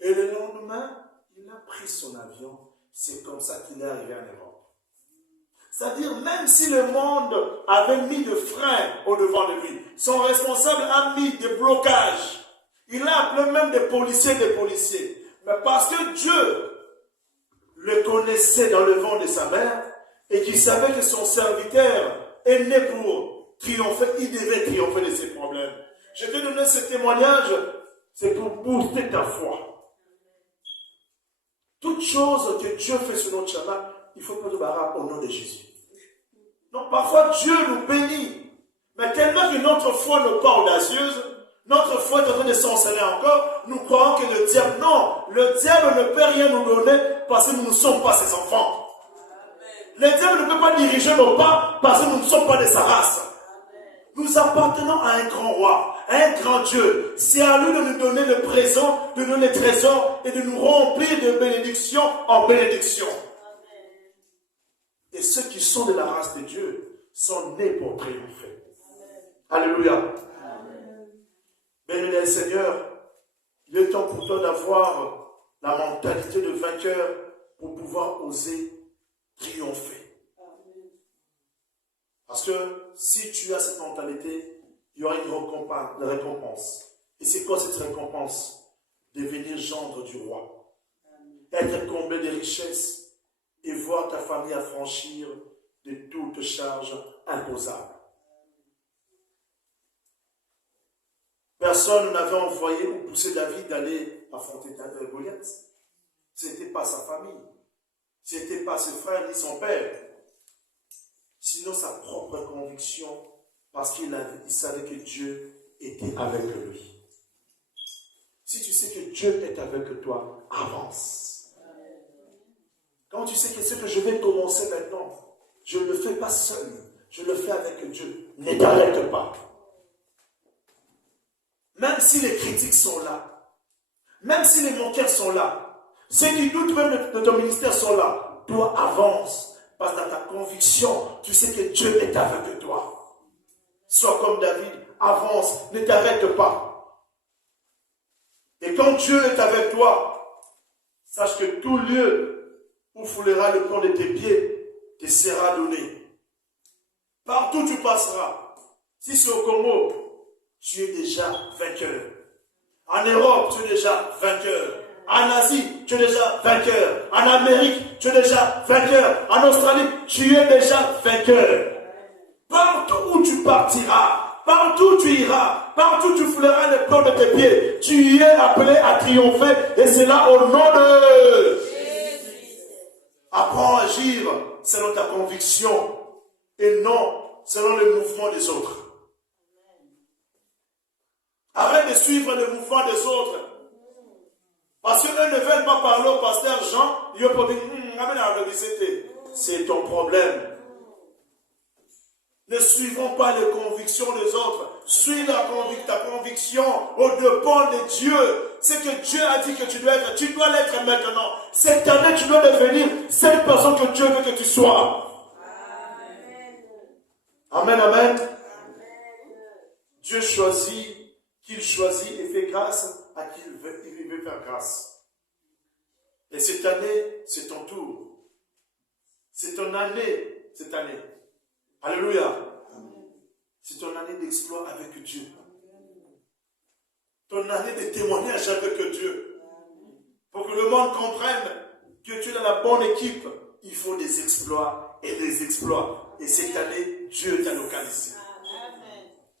Et le lendemain, il a pris son avion. C'est comme ça qu'il est arrivé en Europe. C'est-à-dire, même si le monde avait mis de freins au-devant de lui, son responsable a mis des blocages. Il a appelé même des policiers. Mais parce que Dieu le connaissait dans le ventre de sa mère et qu'il savait que son serviteur est né pour triompher, il devait triompher de ses problèmes. Je te donne ce témoignage, c'est pour booster ta foi. Toute chose que Dieu fait sur notre chemin, il faut que nous barrons au nom de Jésus. Donc parfois Dieu nous bénit, mais tellement que notre foi n'est pas audacieuse, notre foi est en train de s'enseigner encore, nous croyons que le diable, non, le diable ne peut rien nous donner parce que nous ne sommes pas ses enfants. Le diable ne peut pas diriger nos pas parce que nous ne sommes pas de sa race. Nous appartenons à un grand roi, à un grand Dieu. C'est à lui de nous donner le présent, de nous donner les trésors et de nous remplir de bénédiction en bénédiction. Et ceux qui sont de la race de Dieu sont nés pour triompher. Alléluia. Béni le Seigneur, il est temps pour toi d'avoir la mentalité de vainqueur pour pouvoir oser triompher. Parce que si tu as cette mentalité, il y aura une récompense. Et c'est quoi cette récompense? Devenir gendre du roi. Être comblé de richesses et voir ta famille affranchir de toutes charges imposables. Personne n'avait envoyé ou poussé David d'aller affronter Goliath. Ce n'était pas sa famille. Ce n'était pas ses frères ni son père. Sinon sa propre conviction, parce qu'il savait que Dieu était avec lui. Si tu sais que Dieu est avec toi, avance. Quand tu sais que ce que je vais commencer maintenant, je ne le fais pas seul, je le fais avec Dieu. Ne t'arrête pas. Même si les critiques sont là, même si les moqueurs sont là, ceux qui doutent même de ton ministère sont là, toi avance. Parce que dans ta conviction, tu sais que Dieu est avec toi. Sois comme David, avance, ne t'arrête pas. Et quand Dieu est avec toi, sache que tout lieu où foulera le plomb de tes pieds te sera donné. Partout où tu passeras. Si c'est au Congo, tu es déjà vainqueur. En Europe, tu es déjà vainqueur. En Asie, tu es déjà vainqueur. En Amérique, tu es déjà vainqueur. En Australie, tu es déjà vainqueur. Partout où tu partiras, partout où tu iras, partout où tu fouleras les plans de tes pieds, tu es appelé à triompher. Et c'est là au nom de Jésus. Apprends à agir selon ta conviction et non selon le mouvement des autres. Arrête de suivre le mouvement des autres. Parce qu'eux ne veulent pas parler au pasteur Jean, ils vont dire, c'est ton problème. Ne suivons pas les convictions des autres. Suis ta conviction au dépend de Dieu. Ce que Dieu a dit que tu dois être, tu dois l'être maintenant. Cette année, tu dois devenir cette personne que Dieu veut que tu sois. Amen, amen. Dieu choisit, qu'il choisit et fait grâce à qui il veut faire grâce. Et cette année, c'est ton tour. C'est ton année, cette année. Alléluia. C'est ton année d'exploit avec Dieu. Ton année de témoignage avec Dieu. Pour que le monde comprenne que tu es dans la bonne équipe, il faut des exploits et des exploits. Et cette année, Dieu t'a localisé.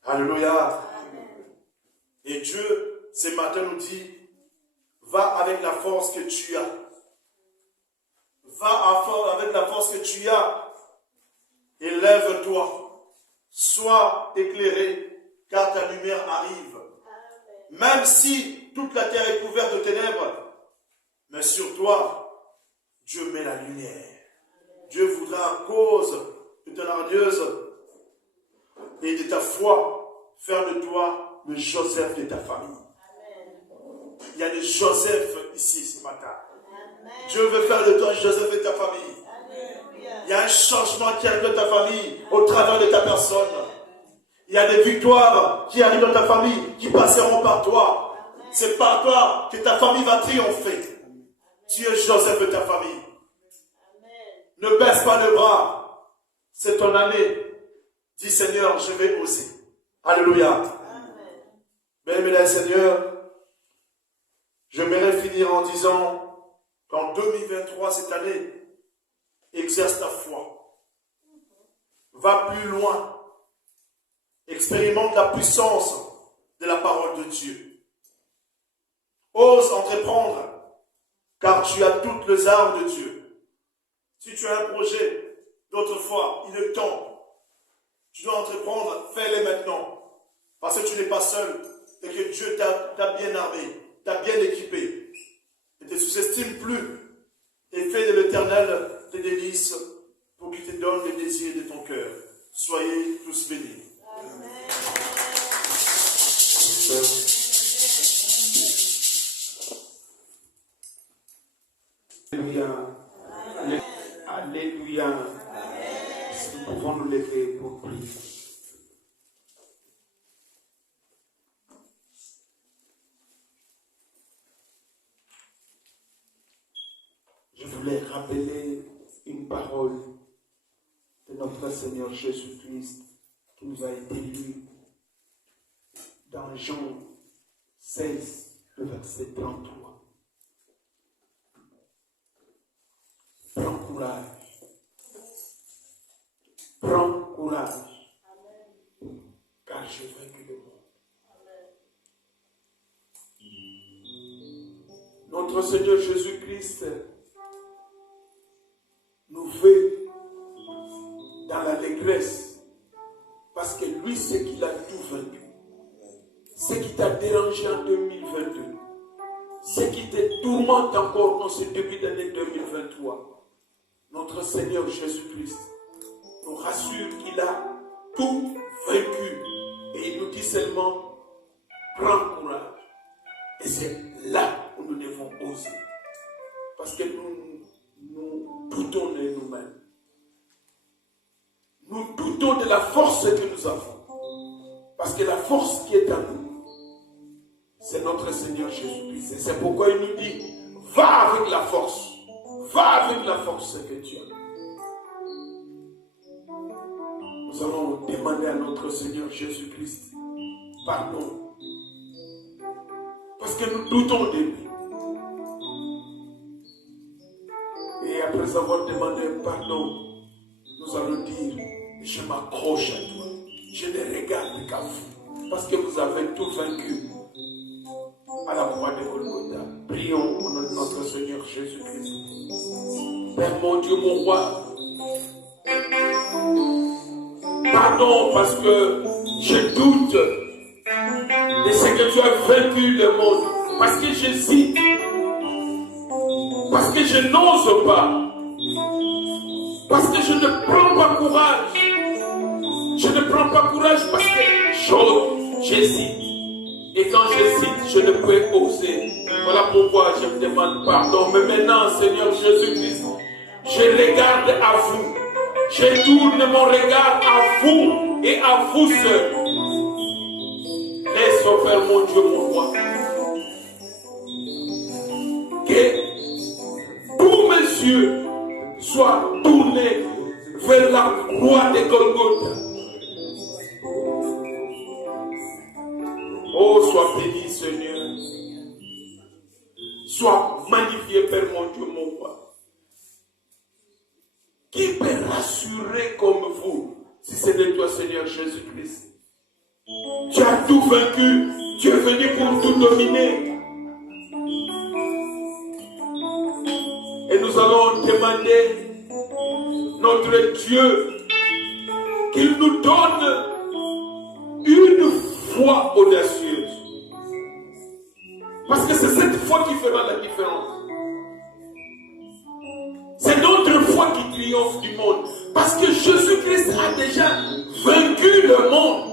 Alléluia. Et Dieu, ce matin, nous dit, va avec la force que tu as. Va avec la force que tu as. Et lève-toi. Sois éclairé, car ta lumière arrive. Même si toute la terre est couverte de ténèbres, mais sur toi, Dieu met la lumière. Dieu voudra, à cause de ton ardieuse et de ta foi, faire de toi le Joseph de ta famille. Il y a des Joseph ici ce matin. Dieu veut faire de toi un Joseph de ta famille. Il y a un changement qui arrive dans ta famille au travers de ta personne. Il y a des victoires qui arrivent dans ta famille, qui passeront par toi. C'est par toi que ta famille va triompher. Tu es Joseph de ta famille. Ne baisse pas le bras. C'est ton année. Dis Seigneur, je vais oser. Alléluia. Bien-aimé Seigneur, j'aimerais finir en disant qu'en 2023, cette année, exerce ta foi. Va plus loin. Expérimente la puissance de la parole de Dieu. Ose entreprendre, car tu as toutes les armes de Dieu. Si tu as un projet, d'autrefois, il est temps. Tu dois entreprendre, fais-le maintenant. Parce que tu n'es pas seul et que Dieu t'a bien armé, t'a bien équipé. Ne te sous-estime plus et fais de l'Éternel tes délices pour qu'il te donne les désirs de ton cœur. Soyez tous bénis. Alléluia. Alléluia. Nous pouvons nous lever pour prier. Je voulais rappeler une parole de notre Seigneur Jésus-Christ qui nous a été lue dans Jean 16, le verset 33. Prends courage. Prends courage. Car j'ai vaincu le monde. Notre Seigneur Jésus-Christ nous veut dans l'allégresse parce que lui, c'est qu'il a tout vaincu. Ce qui t'a dérangé en 2022, ce qui te tourmente encore en ce début d'année 2023, notre Seigneur Jésus-Christ nous rassure qu'il a tout vaincu. Et il nous dit seulement, prends courage. Et c'est là où nous devons oser. Parce que nous doutons de nous-mêmes. Nous doutons de la force que nous avons. Parce que la force qui est en nous, c'est notre Seigneur Jésus-Christ. Et c'est pourquoi il nous dit, va avec la force. Va avec la force que tu as. Nous allons demander à notre Seigneur Jésus-Christ pardon. Parce que nous doutons de lui. Et après avoir demandé pardon, nous allons dire, je m'accroche à toi. Je ne regarde qu'à vous. Parce que vous avez tout vaincu à la croix de Golgotha. Prions au nom de notre Seigneur Jésus-Christ. Père mon Dieu, mon roi, pardon parce que je doute de ce que tu as vaincu le monde. Parce que j'hésite. Parce que je n'ose pas. Parce que je ne prends pas courage. Je ne prends pas courage parce que j'hésite. Et quand j'hésite, je ne peux oser. Voilà pourquoi je me demande pardon. Mais maintenant, Seigneur Jésus-Christ, je regarde à vous. Je tourne mon regard à vous et à vous seuls. Laisse, oh Père, mon Dieu, mon roi, que tous mes yeux soient tournés vers la croix de Golgotha. Oh, sois béni, Seigneur. Sois magnifié, Père, mon Dieu, mon roi. Qui peut rassurer comme vous si ce n'est toi, Seigneur Jésus-Christ? Tu as tout vaincu. Tu es venu pour tout dominer. Et nous allons demander notre Dieu qu'il nous donne une foi audacieuse. Parce que c'est cette foi qui fera la différence. C'est notre foi qui triomphe du monde. Parce que Jésus-Christ a déjà vaincu le monde.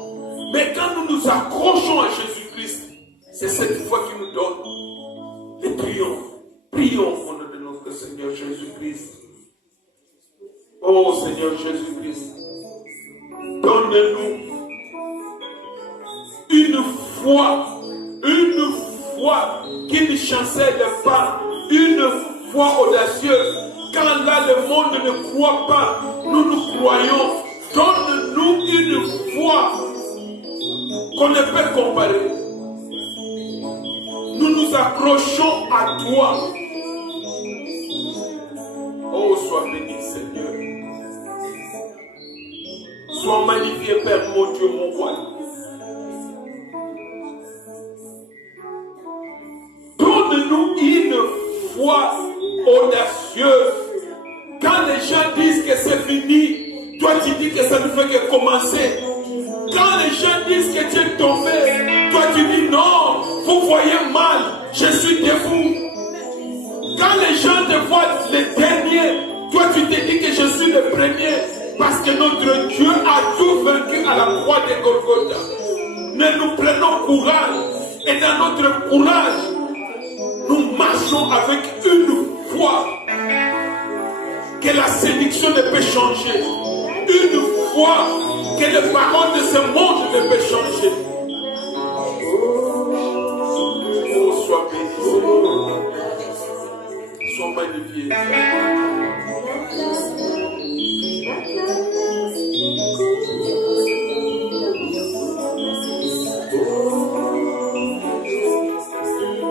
Mais quand nous nous accrochons à Jésus-Christ, c'est cette foi qui nous donne le triomphe. Prions au nom de notre Seigneur Jésus-Christ. Oh Seigneur Jésus-Christ, donne-nous une foi qui ne chancelle pas, une foi audacieuse. Quand là le monde ne croit pas, nous nous croyons. Donne-nous une foi qu'on ne peut comparer. Nous nous accrochons à toi. Oh, sois béni, Seigneur. Sois magnifié, Père, mon Dieu, mon roi. Donne-nous une foi audacieuse. Quand les gens disent que c'est fini, toi tu dis que ça ne fait que commencer. Quand les gens disent que tu es tombé, toi tu dis non, vous voyez mal, je suis debout. Quand les gens te voient les derniers, toi tu te dis que je suis le premier. Parce que notre Dieu a tout vaincu à la croix de Golgotha. Mais nous prenons courage. Et dans notre courage, nous marchons avec une foi que la séduction ne peut changer. Une foi que les paroles de ce monde ne peuvent changer. Oh, sois béni, sois magnifié.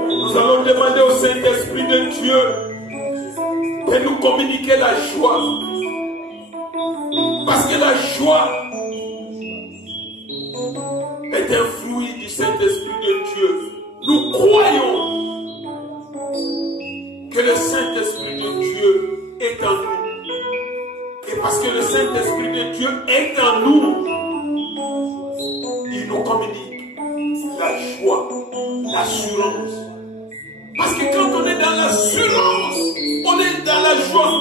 Nous allons demander au Saint-Esprit de Dieu de nous communiquer la joie. Parce que la joie est un fruit du Saint-Esprit de Dieu. Nous croyons que le Saint-Esprit de Dieu est en nous. Et parce que le Saint-Esprit de Dieu est en nous, il nous communique la joie, l'assurance. Parce que quand on est dans l'assurance, on est dans la joie.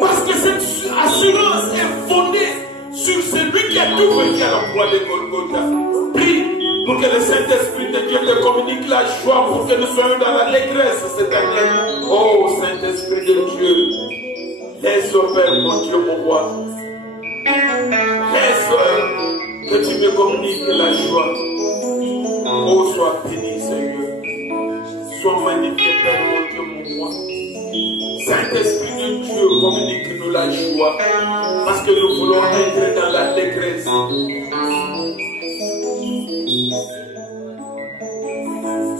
Parce que cette assurance est fondée sur celui qui a tout vaincu à la croix de Golgotha. Prie pour que le Saint-Esprit de Dieu te communique la joie, pour que nous soyons dans l'allégresse cette année. Oh Saint-Esprit de Dieu, laisse, oh Père, mon Dieu, mon roi. Laisse que tu me communiques la joie. Oh, sois béni, Seigneur. Sois magnifié, Père, mon Dieu, mon roi. Saint-Esprit de Dieu, communique-nous la joie. Parce que nous voulons être dans l'allégresse.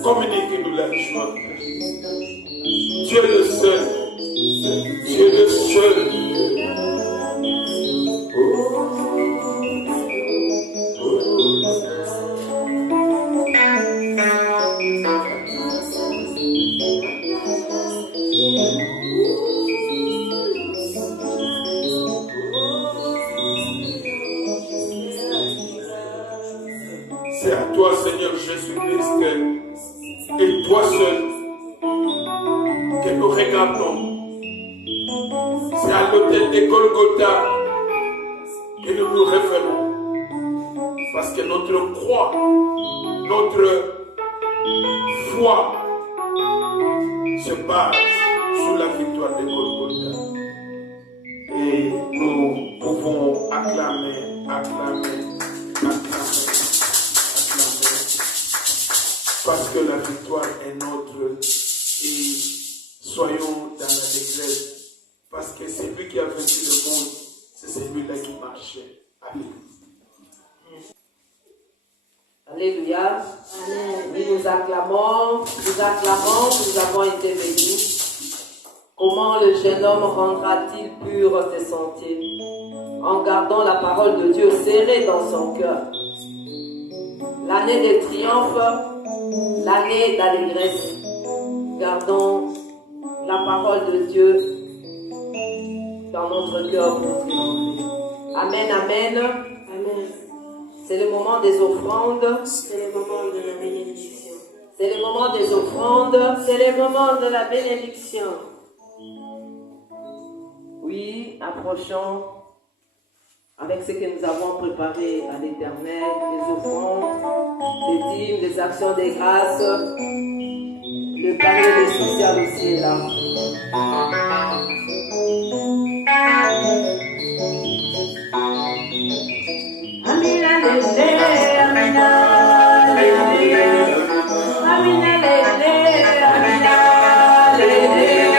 Communique-nous la joie. Tu es le seul. Tu es le seul. C'est à toi, Seigneur Jésus-Christ, et toi seul que nous regardons. C'est à l'autel de Golgotha que nous nous référons. Parce que notre croix, notre foi se base sur la victoire de Golgotha. Et nous pouvons acclamer. Parce que la victoire est notre. Et soyons dans l'allégresse. Parce que c'est lui qui a vaincu le monde. C'est celui-là qui marchait. Alléluia. Amen. Oui, nous acclamons, nous avons été bénis. Comment le jeune homme rendra-t-il pur ses sentiers en gardant la parole de Dieu serrée dans son cœur? L'année des triomphes, l'année d'allégresse. Gardons la parole de Dieu dans notre cœur pour triompher. Amen, amen. Amen. C'est le moment des offrandes. C'est le moment de la bénédiction. C'est le moment des offrandes. C'est le moment de la bénédiction. Oui, approchons avec ce que nous avons préparé à l'Éternel, les offrandes, les dîmes, les actions des grâces. Le panier des social aussi est là. Amina lele, amina lele, amina lele, amina lele, amina lele, amina lele.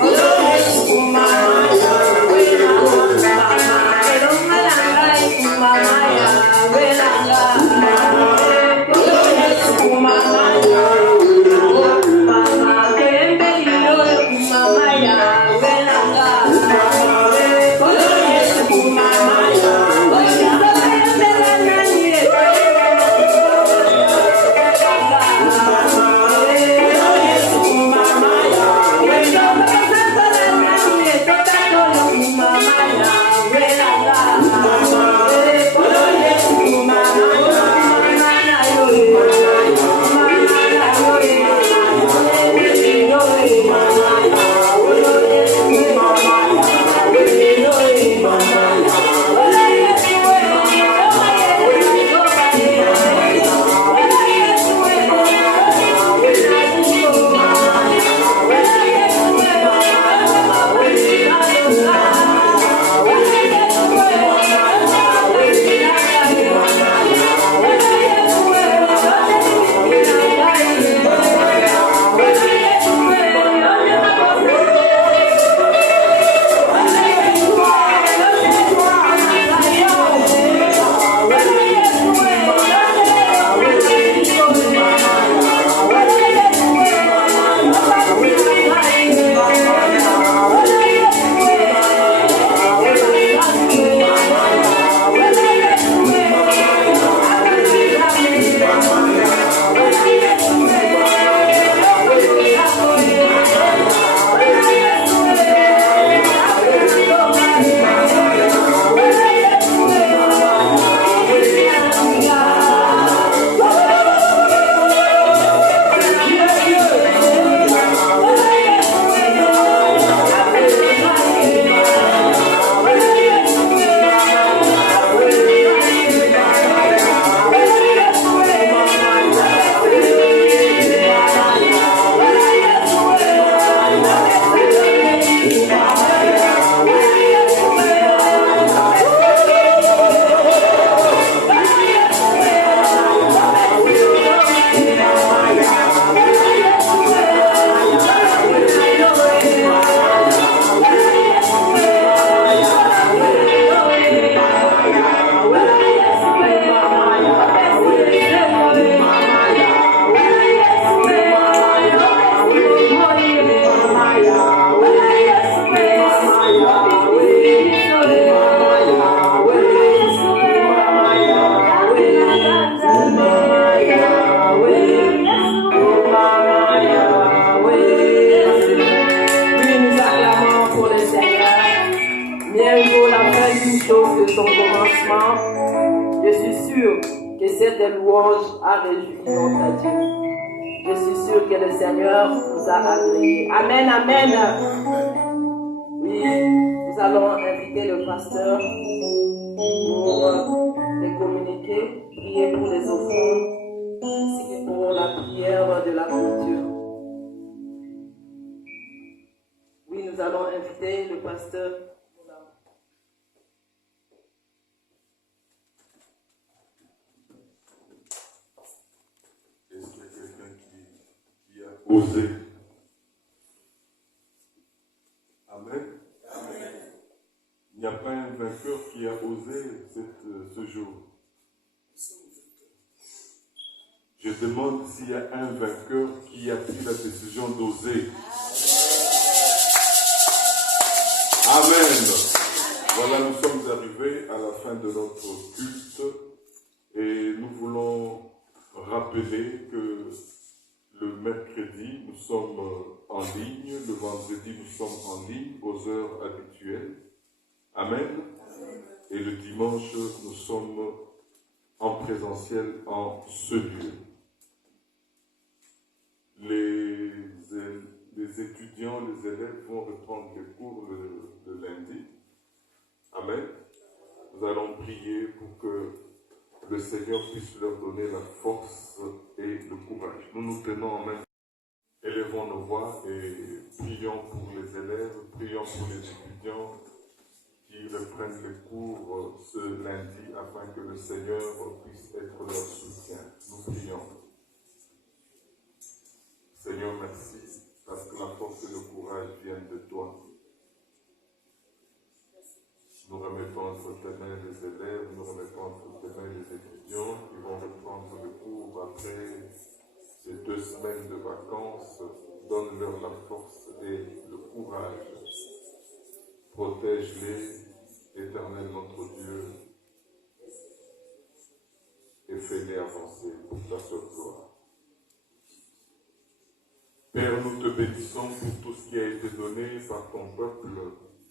Kolo chose que son commencement. Je suis sûr que cette louange a réjoui notre Dieu. Je suis sûr que le Seigneur nous a agréés. Amen, amen. Oui, nous allons inviter le pasteur pour les communiquer, prier pour les offrandes, ainsi que pour la prière de la clôture. Oui, nous allons inviter le pasteur. Est-ce qu'il y a quelqu'un qui a osé? Amen. Amen. Il n'y a pas un vainqueur qui a osé ce jour. Je demande s'il y a un vainqueur qui a pris la décision d'oser. Amen. Voilà, nous sommes arrivés à la fin de notre culte et nous voulons rappeler que le mercredi, nous sommes en ligne, le vendredi, nous sommes en ligne aux heures habituelles. Amen. Et le dimanche, nous sommes en présentiel en ce lieu. Les étudiants, les élèves vont reprendre les cours le lundi. Amen. Nous allons prier pour que le Seigneur puisse leur donner la force et le courage. Nous nous tenons en main. Élevons nos voix et prions pour les élèves, prions pour les étudiants qui reprennent les cours ce lundi afin que le Seigneur puisse être leur soutien. Nous prions. Seigneur, merci parce que la force et le courage viennent de toi. Nous remettons entre tes mains les élèves, nous remettons entre tes mains les étudiants qui vont reprendre le cours après ces 2 semaines de vacances. Donne-leur la force et le courage. Protège-les, Éternel notre Dieu, et fais-les avancer pour ta seule gloire. Père, nous te bénissons pour tout ce qui a été donné par ton peuple,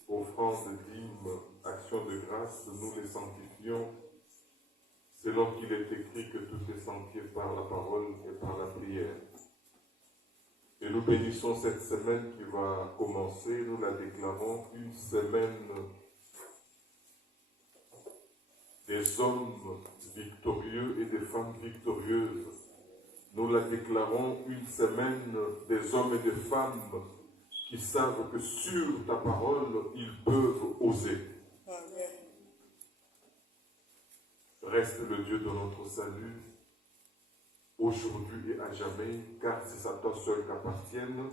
offrande, dîme, action de grâce, nous les sanctifions, selon qu'il est écrit que tout est sanctifié par la parole et par la prière. Et nous bénissons cette semaine qui va commencer, nous la déclarons une semaine des hommes victorieux et des femmes victorieuses. Nous la déclarons une semaine des hommes et des femmes qui savent que sur ta parole, ils peuvent oser. Amen. Reste le Dieu de notre salut, aujourd'hui et à jamais, car c'est à toi seul qu'appartiennent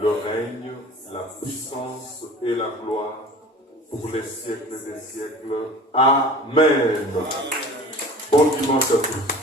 le règne, la puissance et la gloire pour les siècles des siècles. Amen. Bon dimanche à tous.